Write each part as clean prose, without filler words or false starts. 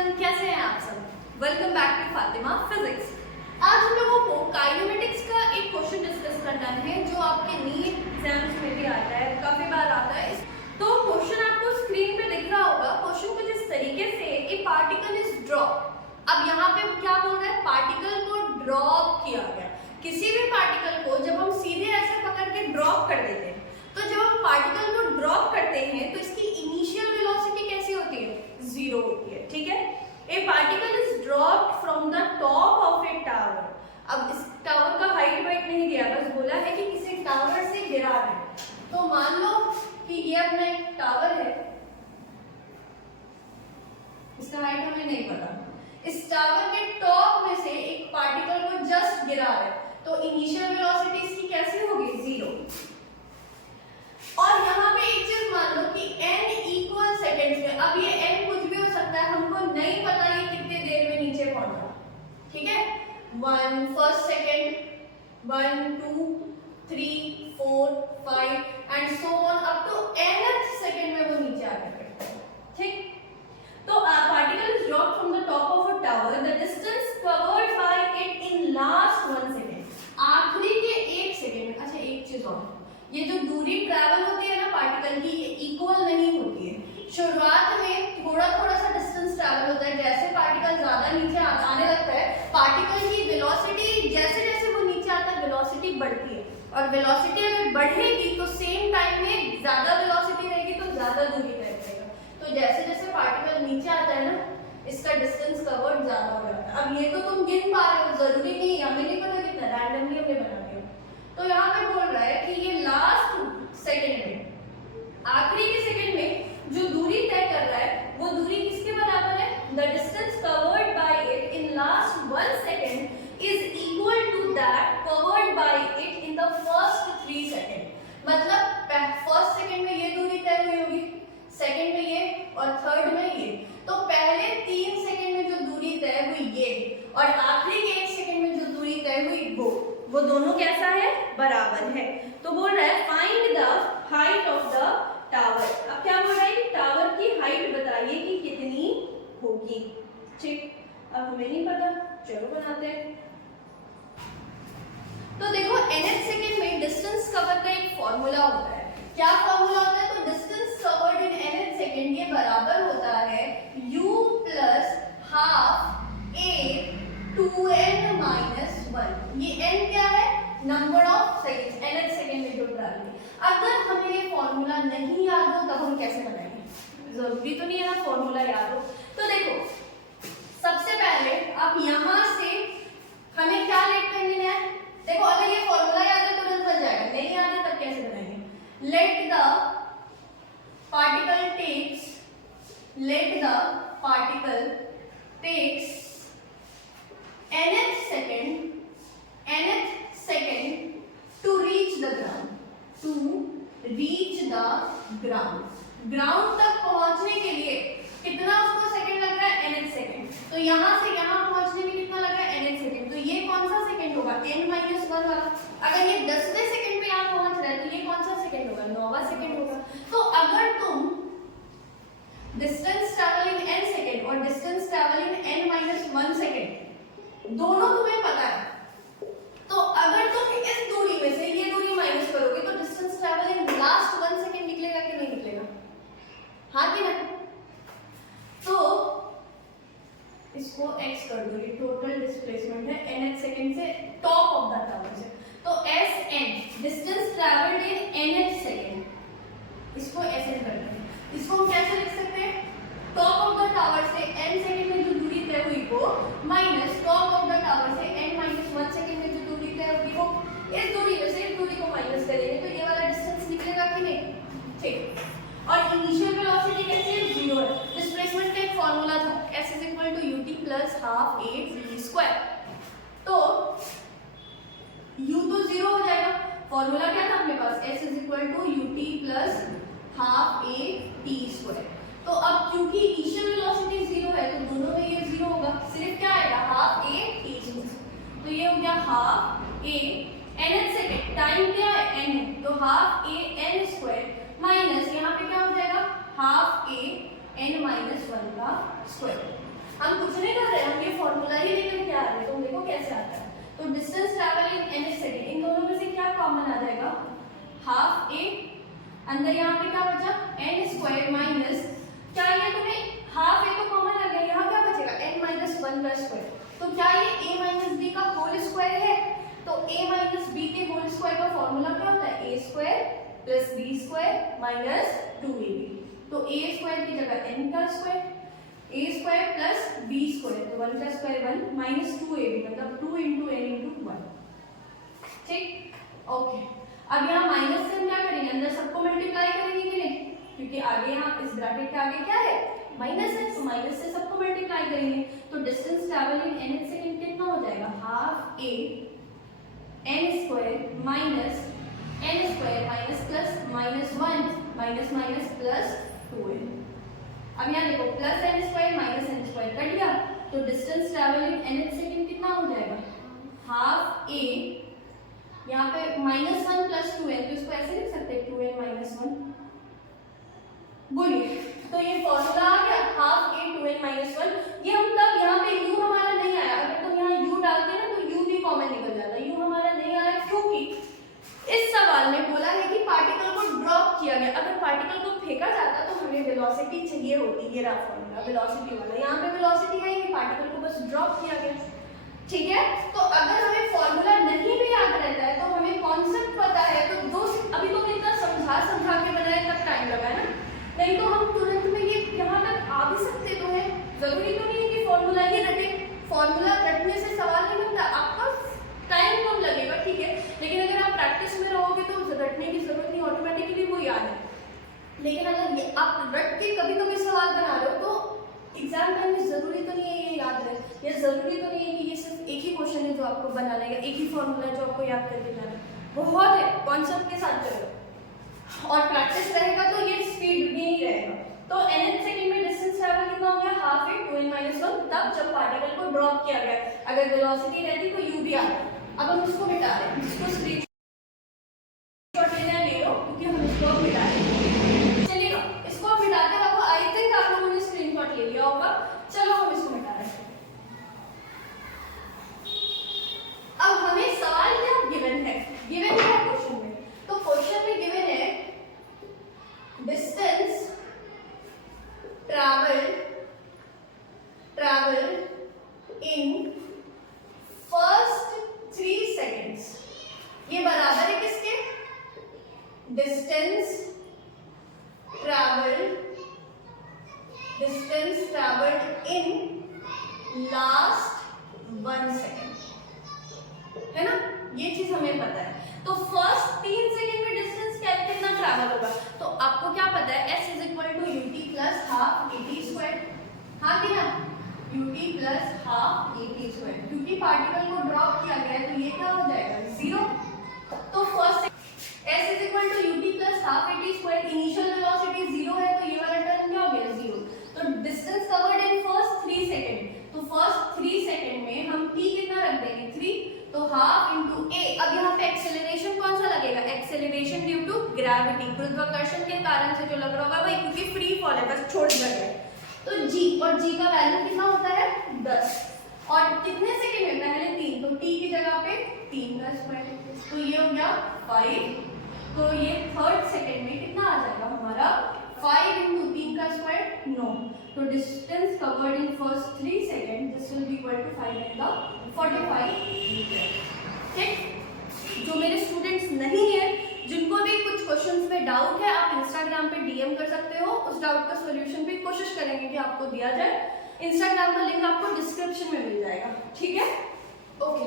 Everyone, कैसे हैं आप सब? Welcome back to Fatima physics. आज हम लोगों को काइनेमेटिक्स का एक क्वेश्चन डिस्कस करना है जो आपके नीट एग्जाम्स में भी आता है, काफी बार आता है। तो क्वेश्चन आपको स्क्रीन पे दिख रहा होगा। क्वेश्चन कुछ इस तरीके से, ए पार्टिकल इज ड्रॉप। अब यहाँ पे क्या बोल रहा है? पार्टिकल को ड्रॉप किया गया। किसी भी पार्टिकल को जब हम सीधे ऐसे पकड़ के ड्रॉप कर देते हैं, तो जब हम पार्टिकल को ड्रॉप करते हैं तो इसकी इनिशियल वेलोसिटी कैसी होती है? जीरो होती है। ठीक है, ए particle is dropped from the top of A tower. अब इस टावर का हाइट वाइट नहीं दिया, बस बोला है कि किसी टावर से गिरा है। तो मान लो कि ये अपना एक टावर है, इसका हाइट हमें नहीं पता। इस टावर के टॉप में से एक पार्टिकल को जस्ट गिरा है, तो इनिशियल वेलोसिटी इसकी कैसी होगी? जीरो। और यहाँ पे एक चीज मान लो कि n इक्वल सेकेंड्स में। अब ये n कुछ भी हो सकता है, हमको नहीं पता ये कितने देर में नीचे पहुंचा। ठीक है, 1 first second, 1 2 3 4 5 and so on up to nth second में वो नीचे आके पड़ता है। ठीक, तो particle is dropped from the top of a tower, the distance covered by it in last 1 second. आखिरी के 1 सेकेंड। अच्छा, एक चीज और, ये जो दूरी ट्रैवल होती है ना पार्टिकल की, ये इक्वल नहीं होती है। शुरुआत में थोड़ा थोड़ा सा डिस्टेंस ट्रैवल होता है। जैसे पार्टिकल ज्यादा नीचे आने लगता है, पार्टिकल की वेलोसिटी जैसे जैसे वो नीचे आता है वेलोसिटी बढ़ती है। और वेलोसिटी अगर बढ़ेगी तो सेम टाइम में ज्यादा वेलोसिटी रहेगी तो ज्यादा दूरी तय करेगा। तो जैसे जैसे पार्टिकल नीचे आता है ना, इसका डिस्टेंस कवर्ड ज्यादा हो जाता है। अब ये तो तुम गिन पा रहे हो, जरूरी नहीं, हमें नहीं पता कितना, रैंडमली हमने बना दिया। तो यहाँ पे बोल रहा है कि ये लास्ट सेकेंड में, आखिरी के सेकेंड में जो दूरी तय कर रहा है वो दूरी किसके बराबर है? The distance covered by it in last 1 second is equal to that covered by it in the first 3 second. मतलब फर्स्ट सेकेंड में ये दूरी तय हुई होगी, सेकेंड में ये और थर्ड में ये। तो पहले 3 सेकेंड में जो दूरी तय हुई ये, और आखिरी के 1 सेकेंड में जो दूरी तय हुई वो दोनों कैसा है? बराबर है। तो बोल रहा है find the height of the tower. अब क्या बोल रहा है कि टावर की हाइट बताइए कि कितनी होगी। ठीक, अब हमें नहीं पता, चलो बनाते हैं। तो देखो, nth सेकेंड में डिस्टेंस कवर का एक फॉर्मूला होता है। क्या फॉर्मूला होता है? तो डिस्टेंस कवर्ड इन nth सेकेंड ये बराबर होता है u plus half a 2n minus 1। ये n क्या है? Number of seconds, nth second में जो ट्रैवल। अगर हमें ये फॉर्मूला नहीं याद हो तब हम कैसे बनाएंगे? जरूरी तो नहीं है ना फॉर्मूला याद हो। तो देखो, सबसे पहले आप यहां से हमें क्या लेट करने है? देखो, अगर ये फॉर्मूला याद है तो बन जाएगा, नहीं याद है तब कैसे बनाएंगे? Let the particle takes nth second to reach the ground। ग्राउंड तक पहुंचने के लिए कितना उसको सेकंड लग रहा है? nth second. तो यहां से यहां पहुंचने में कितना लग रहा है? nth second. तो ये कौन सा सेकंड होगा? n-1 वाला। अगर ये 10वें सेकंड पे यहां पहुंच रहा है तो ये कौन सा सेकंड होगा? 9वां सेकंड होगा। तो अगर तुम distance travel in n second और distance travel in n-1 second दोनों तुम्हें पता है, तो अगर तुम इस दूरी में से ये दूरी माइनस करोगे तो डिस्टेंस ट्रैवल इन लास्ट 1 सेकंड निकलेगा कि नहीं निकलेगा? हाँ कि नहीं? तो इसको x कर दो, ये टोटल डिस्प्लेसमेंट है nth सेकंड से टॉप ऑफ द टावर से। तो sn डिस्टेंस ट्रैवल्ड इन nth सेकंड, इसको sn कर दो। इसको हम कैसे लिख सकते हैं? टॉप ऑफ द टावर से n सेकंड में जो दूरी तय हुई वो minus top of the tower से n-1 सेकंड में जो दूरी तय हुई वो। इस दूरी में से इस दूरी को माइनस करेंगे तो ये वाला डिस्टेंस निकलेगा कि नहीं? ठीक। और इनिशियल वेलोसिटी कैसी है? 0 है। डिस्प्लेसमेंट का एक फार्मूला था, s = ut plus half a v²। तो u तो 0 हो जाएगा। फार्मूला क्या था अपने पास? s = ut plus half a t²। तो अब क्योंकि इनिशियल वेलोसिटी 0 है तो दोनों में ये 0 होगा, सिर्फ क्या आएगा? Half a t²। तो ये हो गया half a nth second, time क्या है? n है, तो हाफ a n² माइनस यहाँ पे क्या हो जाएगा? हाफ a n-1 का स्क्वायर। हम कुछ नहीं कर रहे, हम ये फॉर्मूला ही लेकर के आ रहे हैं। तो देखो कैसे आता है। तो distance travel in n second, इन दोनों में से क्या कॉमन आ जाएगा, हाफ a, अंदर यहाँ पे क्या बचा n स्क्वायर माइनस, क्या ये तुम्हें हाफ a तो कॉमन आ गया, यहाँ क्या बचेगा n माइनस 1 का स्क्वायर। तो क्या ये a माइनस b का होल स्क्वायर है। तो a माइनस b के होल स्क्वायर का फॉर्मूला क्या होता है, a square plus b square minus 2ab। तो a स्क्वायर की जगह n का square, a square plus b square, तो 1 का स्क्वायर 1 माइनस 2ab, मतलब 2 इंटू n इंटू 1। ठीक, ओके। अब यहाँ माइनस से हम क्या करेंगे, अंदर सबको मल्टीप्लाई करेंगे कि नहीं, क्योंकि आगे यहाँ इस ब्रैकेट के आगे क्या है, माइनस है, तो माइनस से सबको मल्टीप्लाई करेंगे। तो distance travel in n second कितना हो जाएगा, half a n square minus n square minus plus minus 1 minus minus plus 2n। अब यहाँ देखो plus n square minus n square cut गया, तो distance travel in n second कितना हो जाएगा, हाफ a, यहाँ पे माइनस 1 प्लस 2n, तो इसको ऐसे लिख सकते हैं 2n माइनस 1। बोलिए, तो ये फॉर्मूला आ गया हाफ a 2n माइनस 1। ये हम तब यहाँ पे u हमारा नहीं आया, अगर तुम यहाँ u डालते ना तो u भी कॉमन निकल जाता, u हमारा नहीं आया क्योंकि इस सवाल में बोला है कि पार्टिकल को ड्रॉप किया गया। अगर पार्टिकल को फेंका जाता तो हमें वेलोसिटी चाहिए होती, ये रहा फॉर्मूला वेलोसिटी वाला, यहाँ पे वेलोसिटी है ही, पार्टिकल को बस ड्रॉप किया गया। ठीक है, तो अगर हमें फॉर्मूला नहीं भी याद रहता है तो हमें कॉन्सेप्ट पता है, तो दो अभी तो इतना समझा के बनाया तब टाइम लगा है ना, नहीं तो हम तुरंत में ये यहाँ तक आ भी सकते तो है। जरूरी तो नहीं है कि फॉर्मूला ही रटे, फॉर्मूला रटने से सवाल नहीं बनता, आपका टाइम कम लगेगा, ठीक है, लेकिन अगर आप प्रैक्टिस में रहोगे तो रटने की जरूरत नहीं, ऑटोमेटिकली वो याद है। लेकिन अगर आप रट के कभी कभी सवाल बना रहे हो तो एग्जाम टाइम में जरूरी तो नहीं है ये याद रहे, या जरूरी तो नहीं है कि ये सिर्फ एक ही क्वेश्चन है जो आपको बनाना है, एक ही फॉर्मूला है जो आपको याद करके जाना है। बहुत है, कॉन्सेप्ट के साथ चलो और प्रैक्टिस रहेगा तो ये स्पीड भी नहीं रहेगा। तो nth सेकंड में डिस्टेंस ट्रैवल कितना हो गया, हाफ a 2n माइनस 1, तब जब पार्टिकल को ड्रॉप किया गया। अगर वेलोसिटी रहती तो u भी आता। अब हम इसको मिटा रहे हैं, इसको स्क्रीनशॉट लेना है, ले लो, क्योंकि हम इसको मिटा रहे हैं। चलिएगा, इसको हम मिटाते रहो, आई थिंक आप लोगों ने स्क्रीनशॉट ले लिया होगा। चलो हम इसको मिटा रहे हैं। अब हमें सवाल क्या गिवन है, गिवन क्या है क्वेश्चन में, तो क्वेश्चन में गिवन है distance travel in first 3 seconds, ये बराबर है किसके, distance travelled in last 1 second, है ना, ये चीज हमें पता है। तो फर्स्ट 3 सेकेंड में डिस्टेंस कितना ट्रैवल होगा, तो आपको क्या पता है, s is equal to ut plus half at square, हाँ कि ना, ut plus half at square, क्योंकि पार्टिकल को ड्रॉप किया गया है तो ये क्या हो जाएगा, 0। तो first s is equal to ut plus half at square, initial velocity 0 है तो ये वाला टर्म क्या हो गया, 0। तो distance covered in first 3 second, तो फर्स्ट 3 सेकेंड में हम t कितना रख देंगे, 3, तो हाफ इंटू a। अब यहाँ पे एक्सेलरेशन कौन सा लगेगा, एक्सेलरेशन ड्यू टू ग्रेविटी, गुरुत्वाकर्षण के कारण से जो लग रहा होगा भाई, क्योंकि फ्री फॉल है, बस छोड़ दिया गया। तो g, और g का वैल्यू कितना होता है, 10, और कितने सेकंड में, पहले 3, तो t की जगह पे 3 का स्क्वायर, तो ये हो गया 5, तो ये थर्ड सेकंड में कितना आ जाएगा हमारा, 5 इंटू 3 का स्क्वायर 9। तो distance covered in first 3 second, this will be equal to 5 × 45 metre. ठीक, जो मेरे स्टूडेंट्स नहीं है, जिनको भी कुछ क्वेश्चंस में डाउट है, आप इंस्टाग्राम पे डीएम कर सकते हो, उस डाउट का सॉल्यूशन भी कोशिश करेंगे कि आपको दिया जाए। इंस्टाग्राम का लिंक आपको डिस्क्रिप्शन में मिल जाएगा, ठीक है, ओके।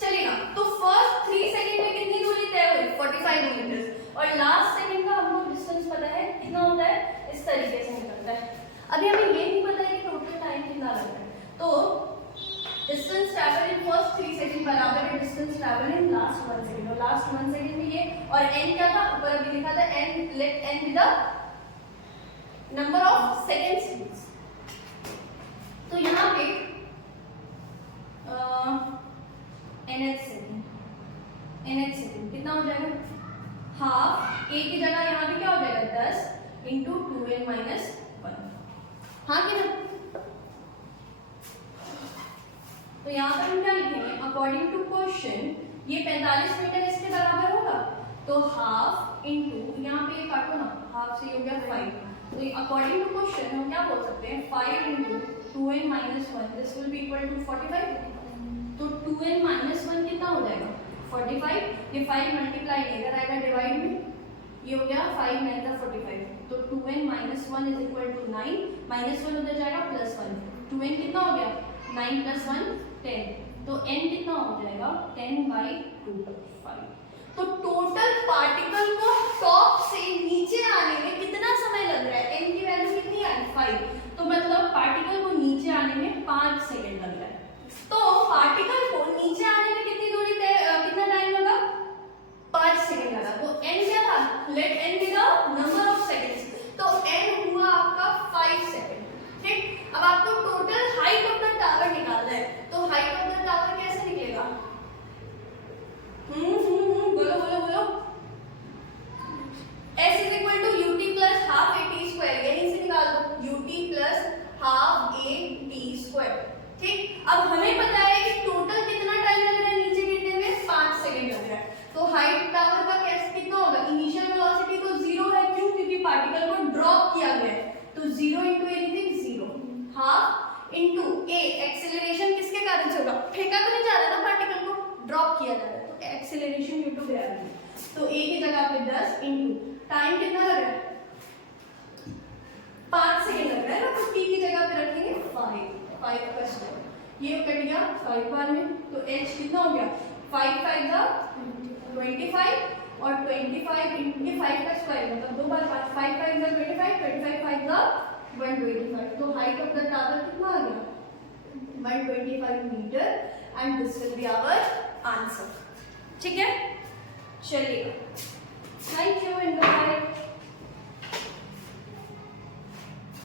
चलिएगा, तो फर्स्ट 3 सेकेंड में कितनी दूरी तय हुई, 45 मीटर, और लास्ट सेकेंड का हमको डिस्टेंस पता है कितना होता है, इस तरीके से निकलता है। अभी हमें ये नहीं पता है कि टोटल टाइम कितना लगता है, तो distance travel in first 3 second बराबर है डिस्टेंस ट्रैवल इन लास्ट 1 सेकंड, और लास्ट 1 सेकंड में ये, और n क्या था, ऊपर अभी लिखा था n, let n be the number of seconds. तो यहाँ पे nth सेकंड कितना हो जाएगा, हाफ a की जगह यहाँ पे क्या हो जाएगा, 10 इंटू 2n माइनस 1, हाँ कि ना, तो यहाँ पर हम क्या लिखेंगे, अकॉर्डिंग टू क्वेश्चन ये 45 मीटर इसके बराबर होगा, तो हाफ इंटू यहाँ पे ये काटो ना, हाफ से हो गया 5, तो ये अकॉर्डिंग टू क्वेश्चन हम क्या बोल सकते हैं 5 into 2n minus 1 this will be equal to 45। तो 2n माइनस 1 कितना हो जाएगा 45, ये 5 मल्टीप्लाई इधर आएगा डिवाइड में, ये हो गया 5 9 का 45, तो 2n minus 1 is equal to 9, minus 1 उधर जाएगा प्लस 1, 2n कितना हो गया 9 प्लस 1 10, तो n कितना हो जाएगा 10/2 5। तो टोटल पार्टिकल को टॉप से नीचे आने में कितना समय लग रहा है, n की वैल्यू कितनी आई 5, तो मतलब पार्टिकल को नीचे आने में 5 सेकंड लग रहा है। तो पार्टिकल को नीचे आने में कितनी दूरी कितना टाइम लगा 5 सेकंड लगा, तो n क्या था, let n be the number of seconds, तो n हुआ आपका 5 सेकंड। ठीक, अब आपको total height of the tower निकालना है, तो हाइट ऑफ द टावर कैसे निकलेगा, बोलो बोलो बोलो, s is equal to ut plus half at square, यहीं से निकाल दो ut plus half at square. ठीक, अब हमें पता है कि टोटल कितना टाइम लग रहा है नीचे गिरने में 5 सेकंड लग रहा है, तो हाइट टावर का कैसे कितना होगा, इनिशियल वेलोसिटी तो 0 है, क्यों, क्योंकि पार्टिकल को ड्रॉप किया गया है, तो 0 into anything 0, half into a, acceleration किसके कारण से होगा, फेंका तो नहीं जा रहा ना पार्टिकल को, ड्रॉप किया जा रहा है, तो एक्सेलरेशन ड्यू टू ग्रेविटी, तो a की जगह पे 10 इंटू टाइम कितना लग रहा है 5 सेकंड लग रहा है ना, तो t की जगह पे रखेंगे 5 का स्क्वायर, ये कट गया 5 बार में, तो h कितना हो गया 5 5 द 25 और 25 इंटू 5 का स्क्वायर मतलब 2 बार 5 5 द 25 25 5 द 125, तो हाइट ऑफ द टावर कितना आ गया 125 metre, and this will be our answer. ठीक है, चलिए